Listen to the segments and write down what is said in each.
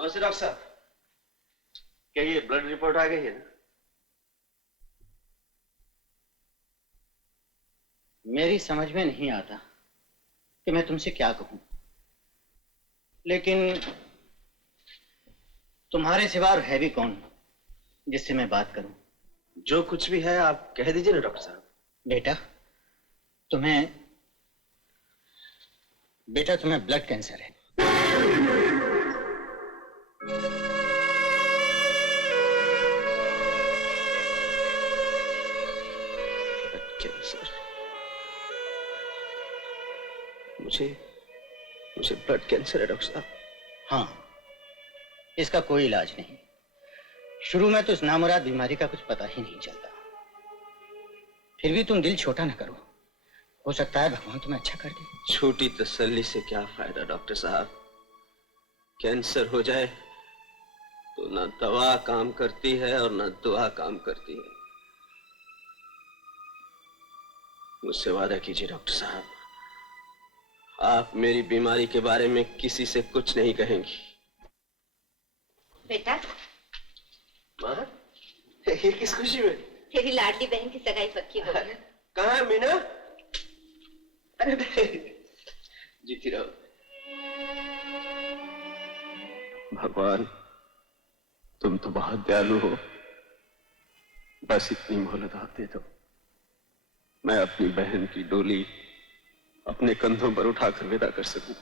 नमस्ते डॉक्टर साहब। क्या ये ब्लड रिपोर्ट आ गई है ना? मेरी समझ में नहीं आता कि मैं तुमसे क्या कहूं, लेकिन तुम्हारे सिवा और है भी कौन जिससे मैं बात करूं? जो कुछ भी है आप कह दीजिए ना डॉक्टर साहब। बेटा तुम्हें ब्लड कैंसर है। मुझे ब्लड कैंसर है डॉक्टर साहब। हाँ, इसका कोई इलाज नहीं। शुरू में तो इस नामुराद बीमारी का कुछ पता ही नहीं चलता। फिर भी तुम दिल छोटा न करो, हो सकता है भगवान तुम्हें अच्छा कर दे। छोटी तसल्ली से क्या फायदा डॉक्टर साहब? कैंसर हो जाए तो ना दवा काम करती है और ना दुआ काम करती है। मुझसे वादा कीजिए डॉक्टर साहब, आप मेरी बीमारी के बारे में किसी से कुछ नहीं कहेंगी। बेटा, माँ, ये किस खुशी में? तेरी लाडली बहन की सगाई पक्की हो गई। कहाँ है मीना? अरे जीती रहो। भगवान, तुम तो बहुत दयालु हो, बस इतनी मोहलत आप दे दो, मैं अपनी बहन की डोली अपने कंधों पर उठाकर विदा कर सकूं।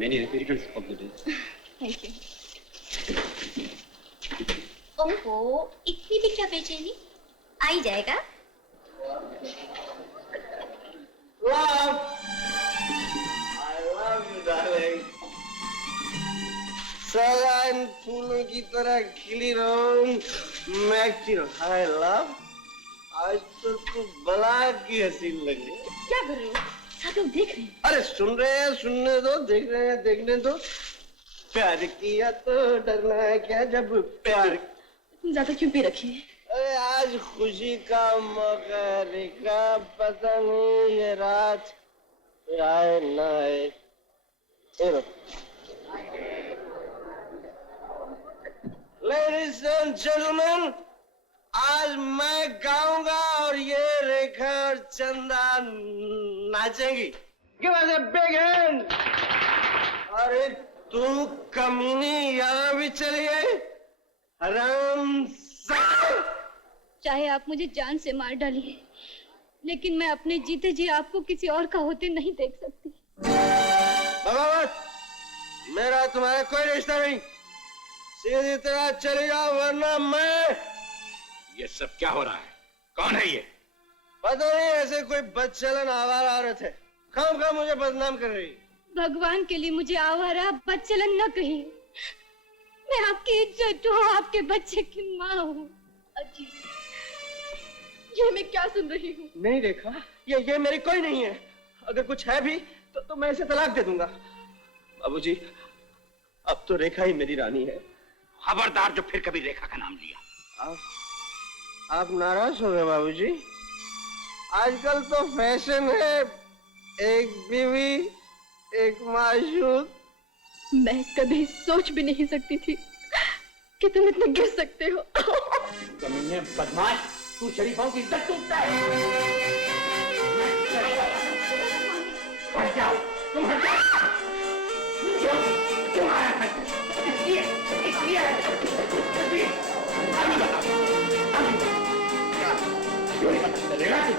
Many repeats of the day. Thank you. ओहो, इतनी भी क्या बेचैनी? आ ही जाएगा। Love, I love you, darling. सदा इन फूलों की तरह खिली रहूं, महकती रहूं। Hi, love. आज तो तू बला की हसीन लगी। क्या कर रहे हो? सब लोग देख रहे हैं। अरे सुन रहे हैं, सुनने दो, देख रहे हैं, देखने दो। प्यार किया तो डरना है क्या जब प्यार। ज्यादा क्यों पी रखी है? अरे आज खुशी का मौका है रेखा, पता नहीं ये रात आए ना आए। Ladies and gentlemen, आज मैं गाऊंगा और ये रेखा और चंदा नाचेंगी। Give us a big hand। अरे तू कमीनी यहाँ भी चली गई? हराम। चाहे आप मुझे जान से मार डालिए, लेकिन मैं अपने जीते जी आपको किसी और का होते नहीं देख सकती। बगावत, मेरा तुम्हारा कोई रिश्ता नहीं, सीधी तरह चले जाओ वरना मैं। ये सब क्या हो रहा है? कौन है ये? पता नहीं, ऐसे कोई बदचलन आवारा औरत है, खामखा मुझे बदनाम कर रही। भगवान के लिए मुझे आवारा बदचलन न कहिए। मैं आपकी इज्जत हूँ, आपके बच्चे की माँ हूँ। अजी, ये मैं क्या सुन रही हूँ? नहीं रेखा, ये मेरी कोई नहीं है। अगर कुछ है भी तो मैं इसे तलाक दे दूंगा। बाबूजी, अब तो रेखा ही मेरी रानी है। खबरदार जो फिर कभी रेखा का नाम लिया। आप नाराज हो गए बाबूजी? आजकल तो फैशन है, एक बीवी एक माशूक। मैं कभी सोच भी नहीं सकती थी कि तुम इतने गिर सकते हो। कमीने बदमाश, तू शरीफों की इज्जत टूटता है। हट जाओ, तुम हट जाओ। क्यों आया है? इसलिए अभी बताओ, क्यों नहीं पता चलेगा तुझे?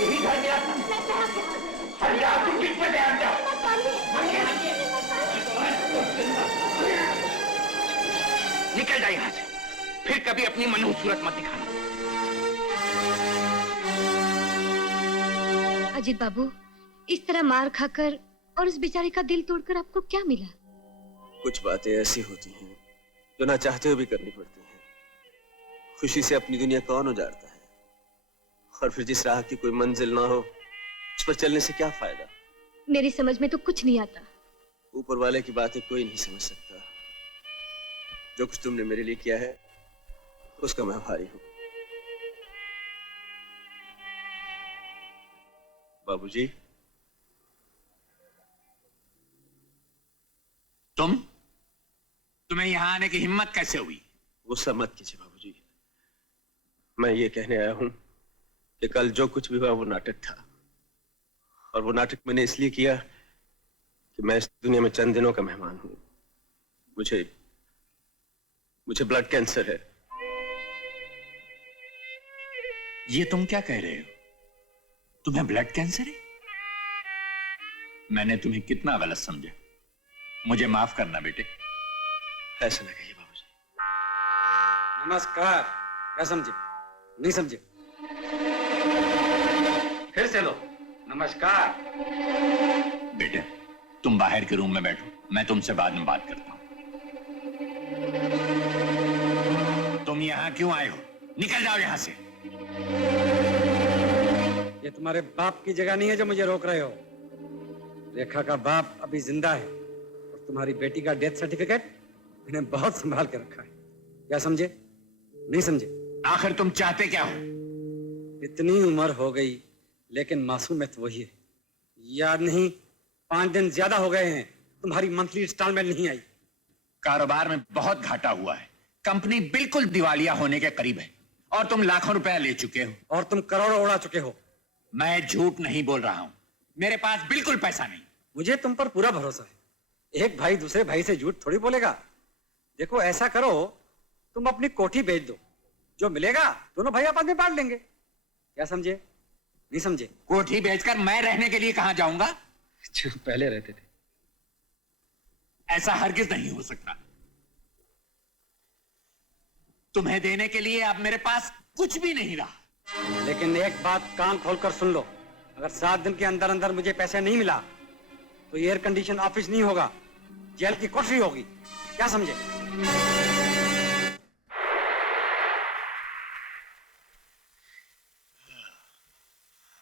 यही घर मिला था। तुम किस पे ध्यान जाओ? निकल जाए यहाँ से, फिर कभी अपनी मनहूस सूरत मत दिखाना। अजीत बाबू, इस तरह मार खाकर और उस बेचारे का दिल तोड़कर आपको क्या मिला? कुछ बातें ऐसी होती हैं जो ना चाहते हुए भी करनी पड़ती हैं। खुशी से अपनी दुनिया कौन उजाड़ता है, और फिर जिस राह की कोई मंजिल ना हो उस पर चलने से क्या फायदा। मेरी समझ में तो कुछ नहीं आता। ऊपर वाले की बातें कोई नहीं समझ सकता। जो कुछ तुमने मेरे लिए किया है उसका मैं आभारी हूं। बाबूजी, तुम्हें यहां आने की हिम्मत कैसे हुई? गुस्सा मत कीजिए बाबूजी। मैं ये कहने आया हूं कि कल जो कुछ भी हुआ वो नाटक था, और वो नाटक मैंने इसलिए किया कि मैं इस दुनिया में चंद दिनों का मेहमान हूं। मुझे ब्लड कैंसर है। ये तुम क्या कह रहे हो? तुम्हें ब्लड कैंसर है? मैंने तुम्हें कितना गलत समझा। मुझे माफ करना बेटे। ऐसा ना कहिए बाबूजी। नमस्कार। क्या समझे? नहीं समझे? फिर से लो। नमस्कार। बेटे, तुम बाहर के रूम में बैठो, मैं तुमसे बाद में बात करता हूं। तुम यहां क्यों आए हो? निकल जाओ यहां से। ये तुम्हारे बाप की जगह नहीं है जो मुझे रोक रहे हो। रेखा का बाप अभी जिंदा है और तुम्हारी बेटी का डेथ सर्टिफिकेट मैंने बहुत संभाल के रखा है। क्या समझे? नहीं समझे? आखिर तुम चाहते क्या हो? इतनी उम्र हो गई लेकिन मासूमियत वही है। याद नहीं, 5 दिन ज्यादा हो गए हैं तुम्हारी मंथली इंस्टॉलमेंट नहीं आई। कारोबार में बहुत घाटा हुआ है। कंपनी बिल्कुल दिवालिया होने के करीब है और तुम लाखों रुपया ले चुके हो। और तुम करोड़ों उड़ा चुके हो। मैं झूठ नहीं बोल रहा हूं। मेरे पास बिल्कुल पैसा नहीं। मुझे तुम पर पूरा भरोसा है। एक भाई दूसरे भाई से झूठ थोड़ी बोलेगा। देखो, ऐसा करो, तुम अपनी कोठी बेच दो, जो मिलेगा दोनों भाई आपस में बांट लेंगे। क्या समझे? नहीं समझे? कोठी बेचकर मैं रहने के लिए कहां जाऊंगा? जो पहले रहते थे। ऐसा हरगिज नहीं हो सकता। तुम्हें देने के लिए अब मेरे पास कुछ भी नहीं रहा। लेकिन एक बात कान खोलकर सुन लो, अगर 7 दिन के अंदर अंदर मुझे पैसे नहीं मिला तो एयर कंडीशन ऑफिस नहीं होगा, जेल की कोठरी होगी। क्या समझे?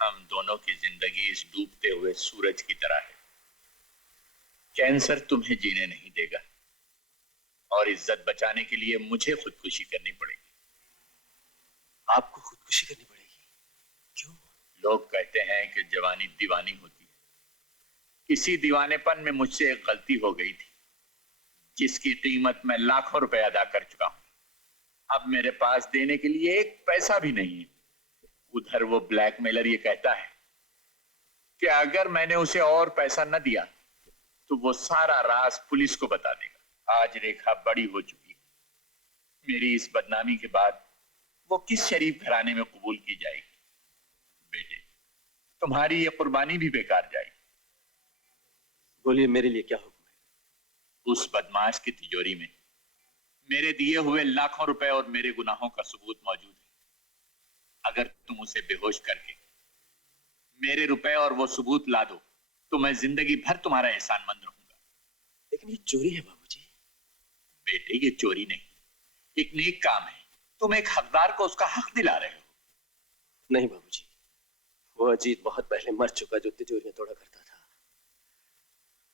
हम दोनों की जिंदगी इस डूबते हुए सूरज की तरह है। कैंसर तुम्हें जीने नहीं देगा और इज्जत बचाने के लिए मुझे खुदकुशी करनी पड़ेगी। आपको खुदकुशी करनी पड़ेगी? क्यों? लोग कहते हैं कि जवानी दीवानी होती है। किसी दीवानेपन में मुझसे एक गलती हो गई थी जिसकी कीमत मैं लाखों रुपए अदा कर चुका हूं। अब मेरे पास देने के लिए एक पैसा भी नहीं है। उधर वो ब्लैकमेलर ये कहता है कि अगर मैंने उसे और पैसा न दिया तो वो सारा राज पुलिस को बता देगा। आज रेखा बड़ी हो चुकी है। मेरी इस बदनामी के बाद वो किस शरीफ घराने में कबूल की जाएगी? बेटे, तुम्हारी ये कुर्बानी भी बेकार जाएगी। बोलिए, मेरे लिए क्या हुक्म है? उस बदमाश की तिजोरी में मेरे दिए हुए लाखों रुपए और मेरे गुनाहों का सबूत मौजूद है। अगर तुम उसे बेहोश करके मेरे रुपए और वो सबूत ला दो तो मैं जिंदगी भर तुम्हारा एहसानमंद रहूंगा। लेकिन ये चोरी है बाबूजी। बेटे, ये चोरी नहीं, एक नेक काम है। तुम एक हकदार को उसका हक दिला रहे हो। नहीं बाबूजी, वो अजीत बहुत पहले मर चुका जो तिजोरियां तोड़ा करता था।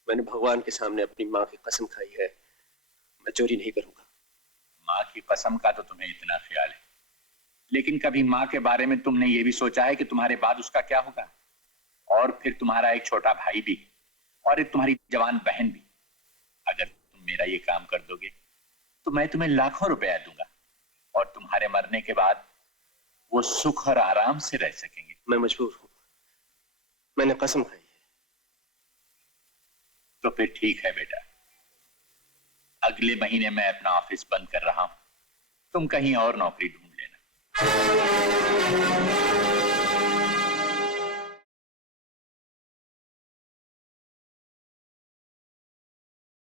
मैंने भगवान के सामने अपनी माँ की कसम खाई है, मैं चोरी नहीं करूंगा। माँ की कसम का तो तुम्हें इतना ख्याल है, लेकिन कभी माँ के बारे में तुमने ये भी सोचा है कि तुम्हारे बाद उसका क्या होगा? और फिर तुम्हारा एक छोटा भाई भी और एक तुम्हारी जवान बहन भी। अगर तुम मेरा ये काम कर दोगे तो मैं तुम्हें लाखों रुपया दूंगा और तुम्हारे मरने के बाद वो सुख और आराम से रह सकेंगे। मैं मजबूर हूं, मैंने कसम खाई है। तो फिर ठीक है बेटा, अगले महीने मैं अपना ऑफिस बंद कर रहा हूं। तुम कहीं और नौकरी ढूंढ लेना।